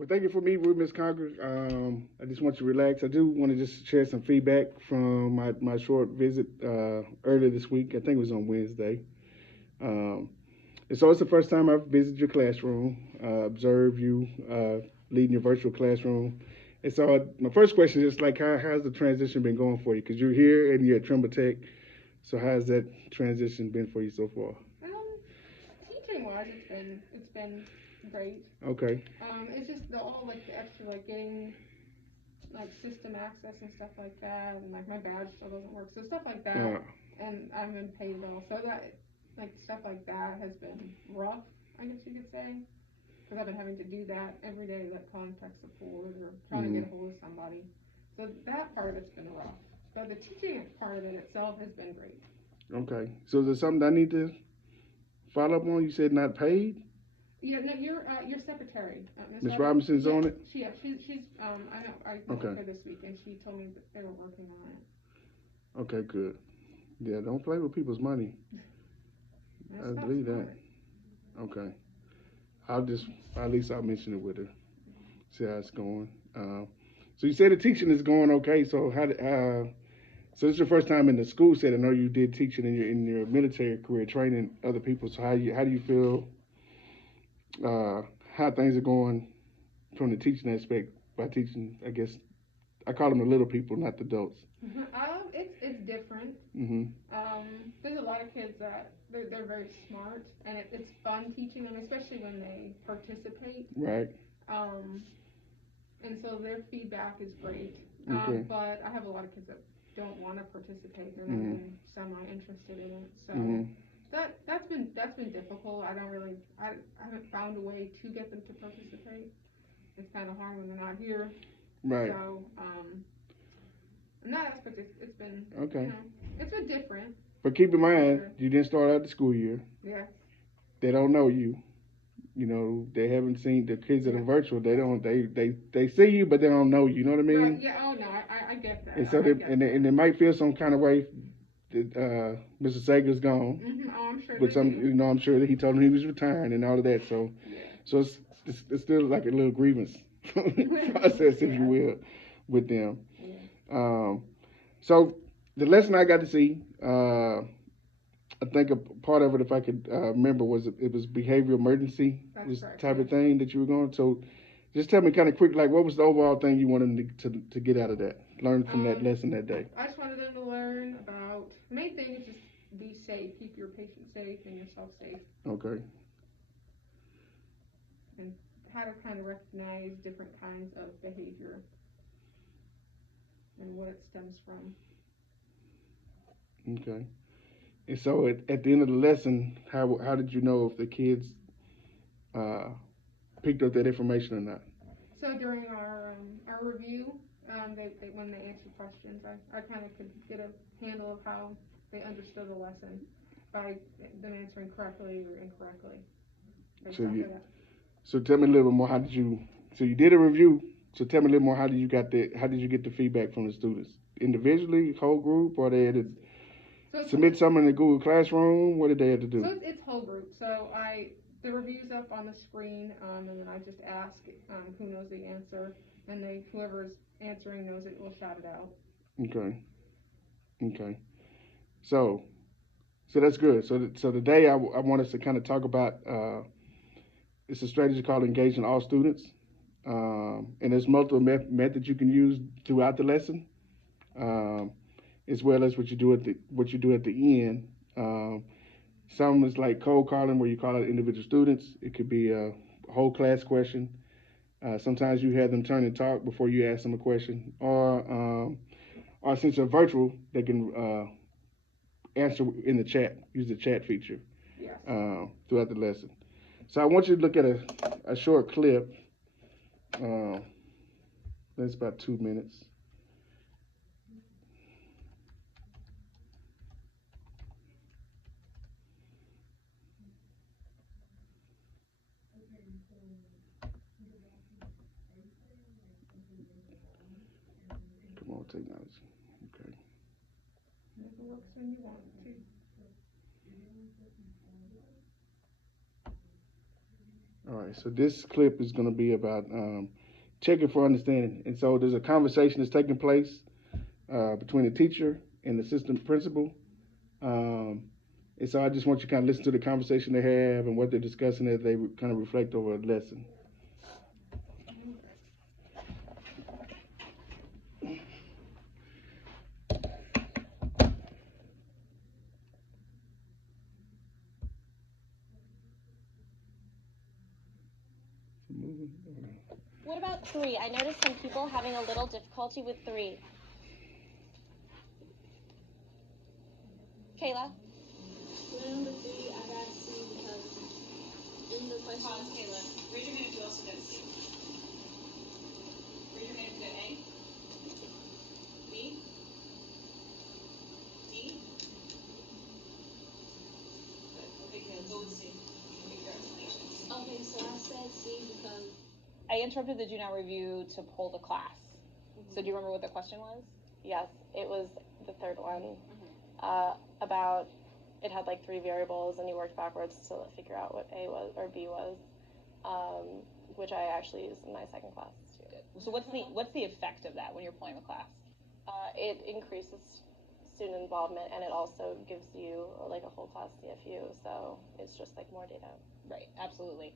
Well, thank you for meeting with Ms. Conger. I just want you to relax. I do want to just share some feedback from my short visit earlier this week. I think it was on Wednesday. Um, and so it's the first time I've visited your classroom, observed you leading your virtual classroom. And so my first question is like, how's the transition been going for you? Because you're here and you're at Trimble Tech. So how's that transition been for you so far? Teaching wise, it's been great. Okay. It's just all like the extra like getting like system access and stuff like that, and like my badge still doesn't work, so stuff like that. And I haven't been paid at all, so that like stuff like that has been rough, I guess you could say, because I've been having to do that every day, like calling tech support or trying to Mm-hmm. get a hold of somebody. So that part of it's been rough, but the teaching part of it itself has been great. Okay. So is there something I need to follow up on? You said not paid. Yeah, no, your secretary, Miss Miss Robinson. Robinson's Yeah, on it. she's I met with Okay. her this week and she told me that they were working on Okay. Good. Yeah. Don't play with people's money. it. I That's not believe that. smart. Okay. I'll just at least I'll mention it with her. See how it's going. So you said the teaching is going okay. So so this is your first time in the school setting. I know you did teaching in your military career, training other people. So how do you feel? How things are going from the teaching aspect by teaching? I guess I call them the little people, not the adults. It's different. Mm-hmm. There's a lot of kids that they're very smart and it's fun teaching them, especially when they participate. Right. Um, and so their feedback is great. Okay. But I have a lot of kids that don't want to participate. They're not Mm-hmm. even semi interested in it. So Mm-hmm. that's been difficult. I haven't found a way to get them to participate. It's kind of hard when they're not here. Right. So in that aspect, it's been Okay. it's been different. But keep in mind, Sure. you didn't start out the school year. Yeah. They don't know you. You know, they haven't seen the kids that are Yeah. virtual. They don't. They see you, but they don't know you. You know what I Right. mean? Yeah. Oh no. I get that. And so I get that. and they might feel some kind of way that Mr. Sager's gone, Oh, I'm sure but they some do. I'm sure that he told him he was retiring and all of that. So Yeah. so it's still like a little grievance process, if you Yeah. will, with them. Yeah. Um, so the lesson I got to see, I think a part of it, if I could remember, was it was behavioral emergency, That's this correct. type Yeah. of thing that you were going. So just tell me kind of quick, like what was the overall thing you wanted them to get out of that, learn from that lesson that day? I just wanted them to learn about the main thing is just be safe, keep your patient safe and yourself safe, Okay. and how to kind of recognize different kinds of behavior and what it stems from. Okay. And so at the end of the lesson, how did you know if the kids uh, picked up that information or not? So during our review, they when they answered questions, I kind of could get a handle of how they understood the lesson by them answering correctly or incorrectly based So off you of that. so tell me a little bit more. How did you? So you did a review. So tell me a little more. How did you get the feedback from the students? Individually, whole group, or they had to So it's submit something in the Google Classroom? What did they have to do? so it's whole group. So the review's up on the screen, and then I just ask who knows the answer, and whoever's answering knows it will shout it out. Okay. Okay. So so that's good. So today I want us to kind of talk about it's a strategy called engaging all students, and there's multiple methods you can use throughout the lesson, um, as well as what you do at the end. Some is like cold calling, where you call out individual students. It could be a whole class question. Sometimes you have them turn and talk before you ask them a question, or since they're virtual, they can answer in the chat. Use the chat feature Yes. throughout the lesson. So I want you to look at a short clip. Uh, that's about 2 minutes. Come on, technology. Okay. If it works when you want it to. All right. So this clip is going to be about checking for understanding, and so there's a conversation that's taking place between the teacher and the assistant principal. Um, and so I just want you to kind of listen to the conversation they have and what they're discussing as they kind of reflect over a lesson. What about 3? I noticed some people having a little difficulty with 3. Kayla? Number 3, I got C because in the question. Pause, Kayla. Raise your hand if you also got C. Raise your hand if you got A. B. D. Good. Okay, Kayla, go with C. Congratulations. Okay, so I said C because I interrupted the do not review to poll the class. Mm-hmm. So do you remember what the question was? Yes, it was the third one. Mm-hmm. About it had like 3 variables and you worked backwards to figure out what A was or B was, which I actually used in my second class too. So what's the effect of that when you're pulling the class? It increases student involvement and it also gives you like a whole class CFU, so it's just like more data. Right, absolutely.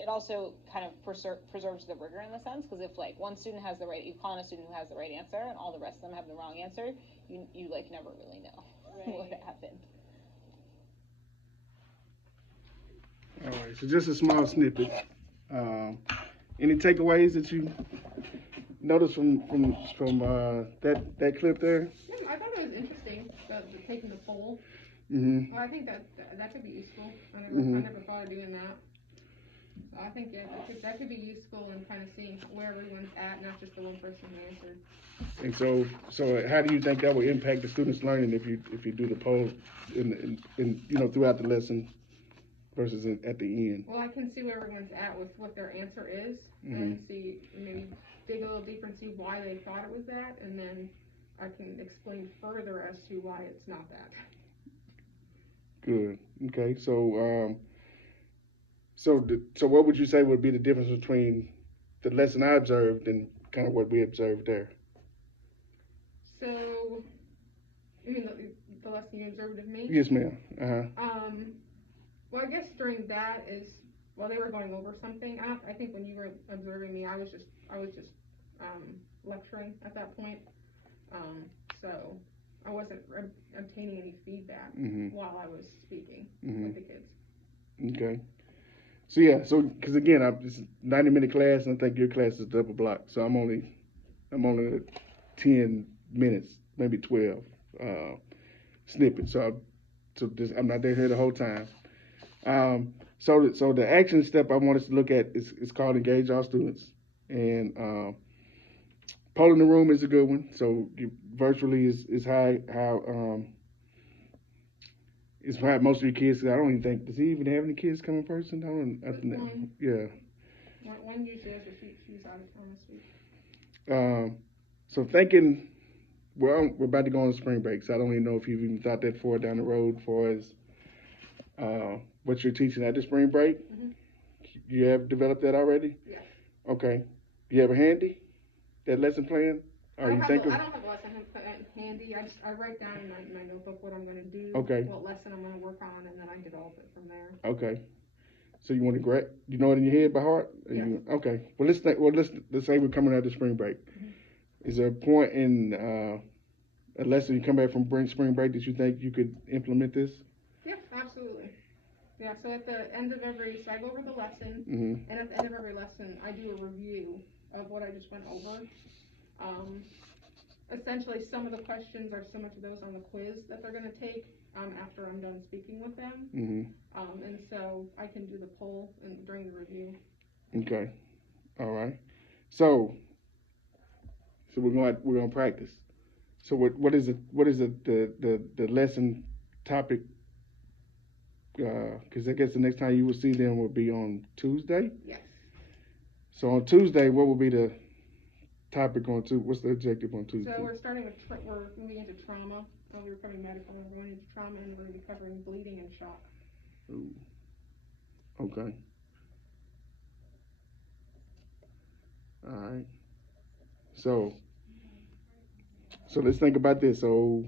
It also kind of preserves the rigor in the sense, because if like one student has the right, you call on a student who has the right answer and all the rest of them have the wrong answer, you like never really know what happened. All right, so just a small snippet. Any takeaways that you noticed from that clip there? Yeah, I thought it was interesting about taking the poll. Mm-hmm. Well, I think that could be useful. I never thought of doing that. I think that could be useful in kind of seeing where everyone's at, not just the one person who answered. And so how do you think that will impact the students' learning if you do the poll in throughout the lesson versus at the end? Well, I can see where everyone's at with what their answer is, Mm-hmm. and see maybe dig a little deeper and see why they thought it was that, and then I can explain further as to why it's not that. Good. Okay. So what would you say would be the difference between the lesson I observed and kind of what we observed there? So, you mean the lesson you observed of me? Yes, ma'am. Uh-huh. Well, I guess during that is while they were going over something. I think when you were observing me, I was just lecturing at that point. So I wasn't obtaining any feedback while I was speaking with the kids. Okay. So yeah, because again, it's a 90-minute class, and I think your class is double blocked. So I'm only at 10 minutes, maybe 12 snippets. So I'm not there here the whole time. So the action step I want us to look at is called engage all students, and polling the room is a good one. So virtually is how it's probably most of your kids. I don't even think, does he even have any kids come in person? Yeah. One usually has a she's out of town this week. So thinking, we're about to go on spring break, so I don't even know if you've even thought that far down the road for as what you're teaching at the spring break. Mm-hmm. You have developed that already? Yeah. Okay. Do you have a handy, that lesson plan? I don't have a lesson handy. I write down in my notebook what I'm going to do, okay, what lesson I'm going to work on, and then I develop it from there. Okay. So you want to you know it in your head by heart? Yeah. Okay. Well, let's say we're coming out of spring break. Mm-hmm. Is there a point in a lesson you come back from spring break that you think you could implement this? Yeah, absolutely. Yeah, so at the end of so I go over the lesson, mm-hmm, and at the end of every lesson, I do a review of what I just went over. Essentially, some of the questions are similar to those on the quiz that they're going to take after I'm done speaking with them. mm-hmm. And so I can do the poll during the review. Okay. All right. So we're going to practice. So what is the lesson topic? Because I guess the next time you will see them will be on Tuesday. Yes. So on Tuesday, what will be the topic on Tuesday? What's the objective on Tuesday? So we're starting with we're moving into trauma. We're covering medical. We're going into trauma, and we're going to be covering bleeding and shock. Ooh. Okay. All right. So so let's think about this. So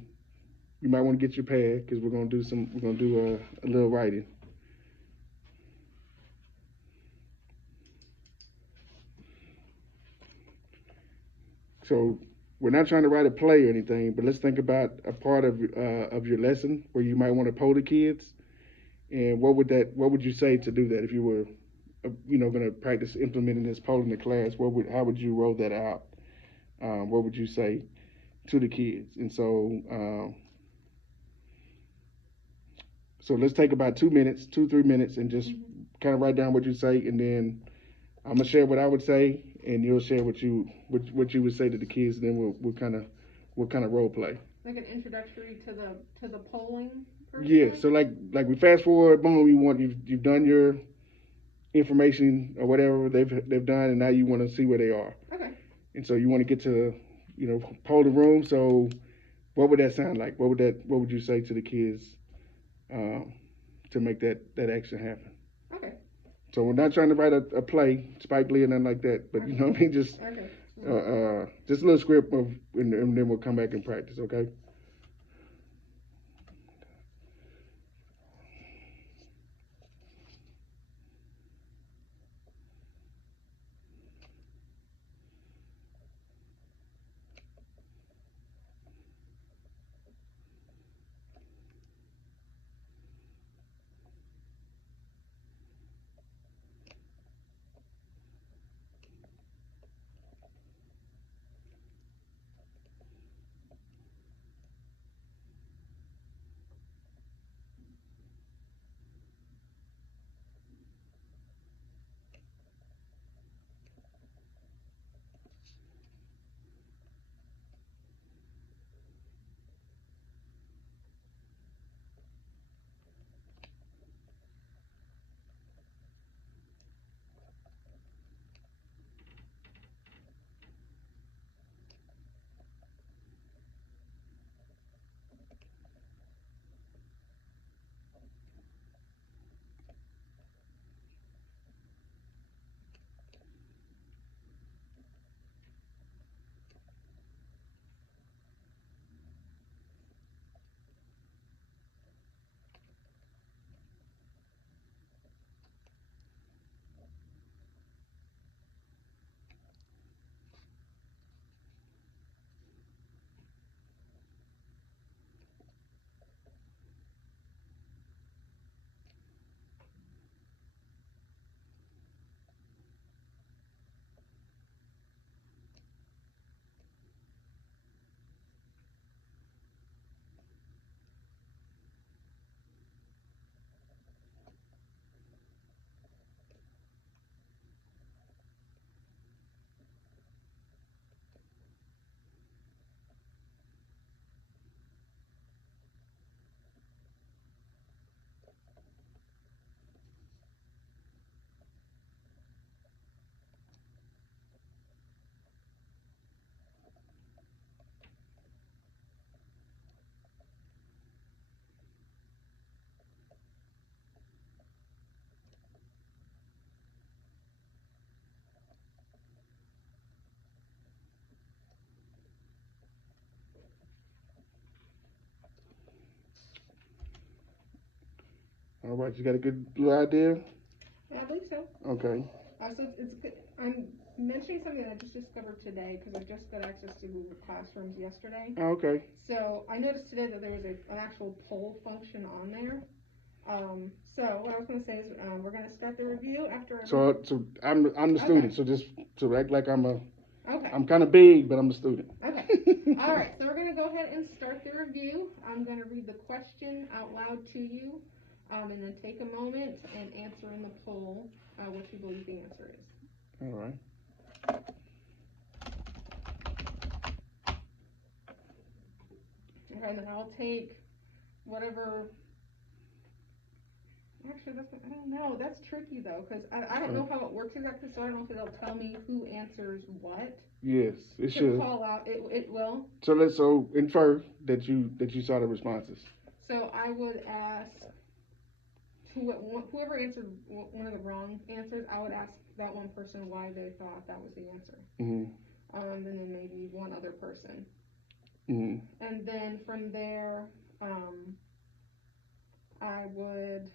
you might want to get your pad because we're gonna do a little writing. So we're not trying to write a play or anything, but let's think about a part of your lesson where you might want to poll the kids. And what would you say to do that if you were, going to practice implementing this poll in the class? How would you roll that out? What would you say to the kids? And so let's take about 2 minutes, 3 minutes, and just kind of write down what you say, and then I'm gonna share what I would say, and you'll share what you would say to the kids, and then we'll kind of role play. Like an introductory to the polling. Yeah. So like we fast forward, boom. You've done your information or whatever they've done, and now you want to see where they are. Okay. And so you want to get to poll the room. So what would that sound like? What would you say to the kids to make that action happen? Okay. So we're not trying to write a play, Spike Lee, or nothing like that. But you know what I mean? Just just a little script and then we'll come back and practice. Okay. All right. You got a good little idea. Yeah, I believe so. Okay. So it's good. I'm mentioning something that I just discovered today because I just got access to Google Classrooms yesterday. Okay. So I noticed today that there was an actual poll function on there. So what I was going to say is we're going to start the review after. So I'm the student. Okay. So just to act like I'm Okay. I'm kind of big, but I'm a student. Okay. All right. So we're going to go ahead and start the review. I'm going to read the question out loud to you, and then take a moment and answer in the poll what you believe the answer is. All right. Okay. And then I'll take whatever. Actually, I don't know. That's tricky though, because I don't know how it works exactly, so I don't know if it'll tell me who answers what. Yes, it should. Call out. It will. So infer that you saw the responses. So I would ask whoever answered one of the wrong answers, I would ask that one person why they thought that was the answer. Mm-hmm. And then maybe one other person. Mm-hmm. And then from there, I would,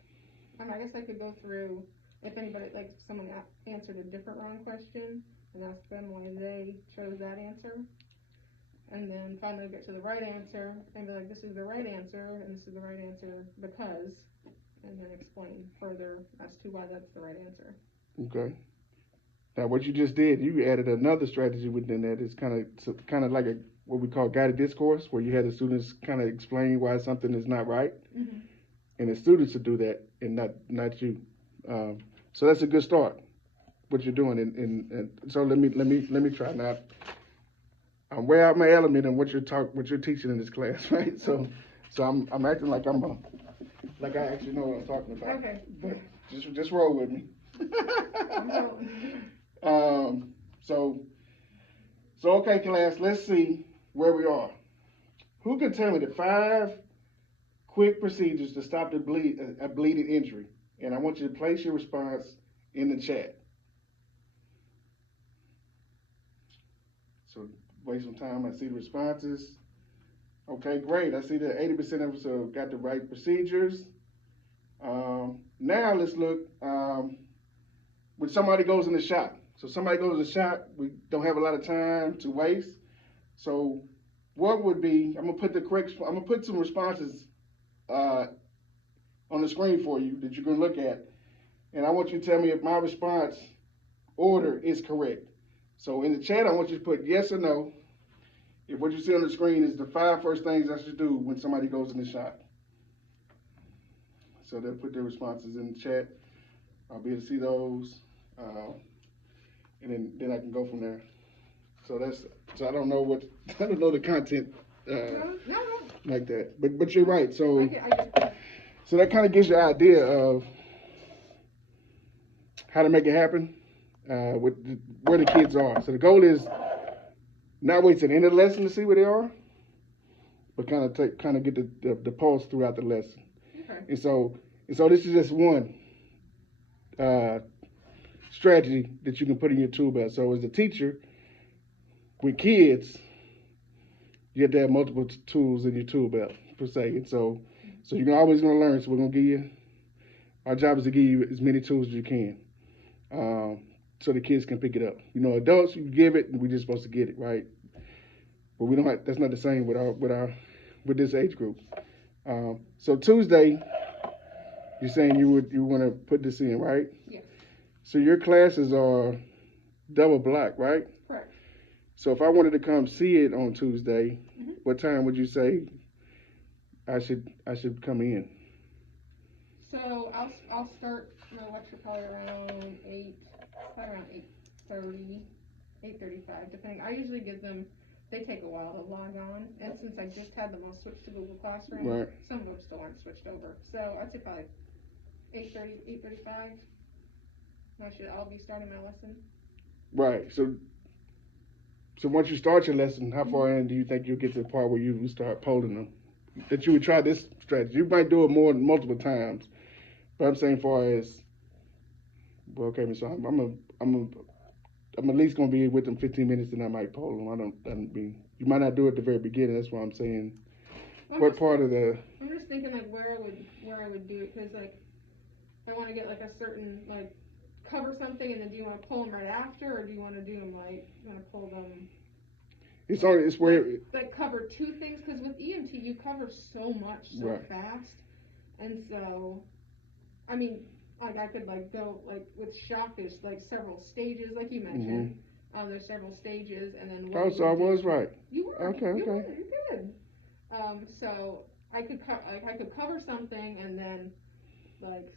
I guess I could go through if anybody, like someone answered a different wrong question and ask them why they chose that answer. And then finally get to the right answer and be like, this is the right answer and this is the right answer because, and then explain further as to why that's the right answer. Okay. Now, what you just did, you added another strategy within that. It's kind of like a what we call guided discourse, where you had the students kind of explain why something is not right, Mm-hmm. and the students to do that, and not you. So that's a good start. What you're doing, and so let me try now. I'm way out my element in what you're teaching in this class, right? So I'm acting like like I actually know what I'm talking about. Okay. But just roll with me. So okay, class. Let's see where we are. Who can tell me the 5 quick procedures to stop a bleeding injury? And I want you to place your response in the chat. So waste some time. I see the responses. Okay, great. I see that 80% of us have got the right procedures. Now let's look when somebody goes in the shot. So somebody goes in the shot, we don't have a lot of time to waste. So what would be, I'm gonna put some responses on the screen for you that you're gonna look at. And I want you to tell me if my response order is correct. So in the chat, I want you to put yes or no. If what you see on the screen is the 5 first things I should do when somebody goes in the shot. So they'll put their responses in the chat. I'll be able to see those. And then I can go from there. So I don't know the content like that. But you're right. So that kind of gives you an idea of how to make it happen where the kids are. So the goal is not wait till the end of the lesson to see where they are, but kind of get the pulse throughout the lesson. Okay. And so this is just one strategy that you can put in your tool belt. So as a teacher, with kids, you have to have multiple tools in your tool belt per se. And so you're always going to learn. So we're going to give you. Our job is to give you as many tools as you can, so the kids can pick it up. Adults, you give it, and we're just supposed to get it, right? But we don't have. That's not the same with this age group. So Tuesday, you're saying you want to put this in, right? Yes. So your classes are double block, right? Correct. So if I wanted to come see it on Tuesday, mm-hmm. What time would you say I should come in? So I'll start my lecture probably around 8:30, 8:35, depending. I usually give them. They take a while to log on, and since I just had them all switched to Google Classroom, right. Some of them still aren't switched over. So I'd say probably 8:30, 8:35. I'll be starting my lesson. Right. So once you start your lesson, how far in do you think you'll get to the part where you start polling them? That you would try this strategy. You might do it multiple times, but I'm saying far as okay, so I'm at least gonna be with them 15 minutes, and I might poll them. You might not do it at the very beginning. That's why I'm saying. What part of the? I'm just thinking like where I would do it, because like I want to get like a certain like cover something, and then do you want to pull them right after, or do you want to do them like you want to pull them? It's where like cover 2 things, because with EMT you cover so much so fast, and so I mean like I could like go like with shock there's like several stages like you mentioned. Mm-hmm. There's several stages, and then so I was right. You were okay. You're good. So I could cover something and then like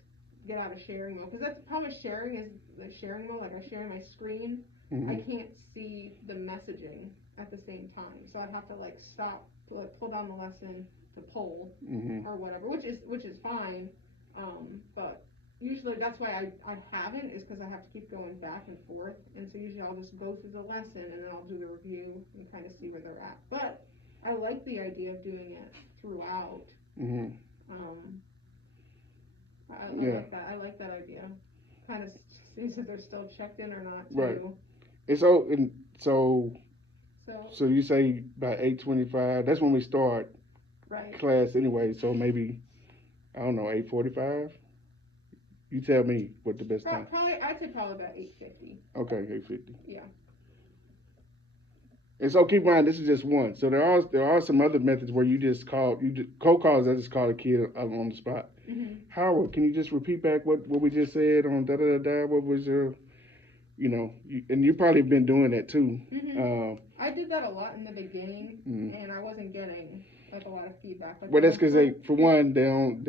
get out of sharing mode, because that's the problem with sharing is the sharing mode. Like I share my screen, I can't see the messaging at the same time, so I'd have to like stop, pull down the lesson to poll or whatever, which is fine. But usually that's why I haven't, is because I have to keep going back and forth, and so usually I'll just go through the lesson and then I'll do the review and kind of see where they're at. But I like the idea of doing it throughout. I Yeah. like that. I like that idea. Kind of sees if they're still checked in or not, too. Right. And so So, you say by 8:25. That's when we start right. class anyway. So maybe I don't know 8:45. You tell me what the best time. Probably, I'd say probably about 8:50. Okay, 8:50. Yeah. And so keep in mind, this is just one. So there are some other methods where you just call cold calls. I just call a kid on the spot. Mm-hmm. Howard, can you just repeat back what we just said on da da da da? What was your, and you probably been doing that too. Mm-hmm. I did that a lot in the beginning, and I wasn't getting like a lot of feedback. Like, well, that's because for one, they don't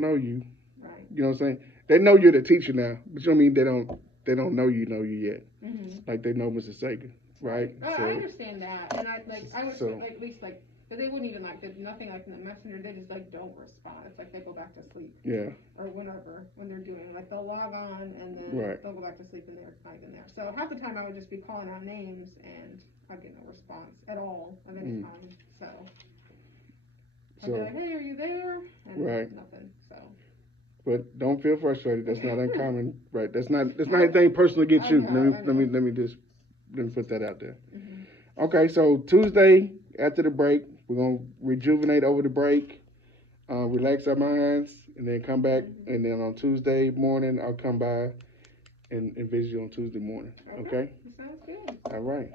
know you. Right. You know what I'm saying? They know you're the teacher now, but you know what I mean. They don't know you yet. Mm-hmm. Like they know Mr. Sager, right? Oh, So, I understand that, and I would so, like, at least like, but they wouldn't even like, there's nothing like in the messenger. They just like don't respond. It's like they go back to sleep. yeah. Or whenever when they're doing like they'll log on and then they'll go back to sleep and they're not even there. So half the time I would just be calling out names and I'd get no response at all of any kind. So I'd be like, hey, are you there? And nothing. So. But don't feel frustrated. That's not uncommon, right? That's not anything personal against you. Let me put that out there. Mm-hmm. Okay, so Tuesday after the break, we're gonna rejuvenate over the break, relax our minds, and then come back. And then on Tuesday morning, I'll come by and visit you on Tuesday morning. Okay? Sounds good. All right.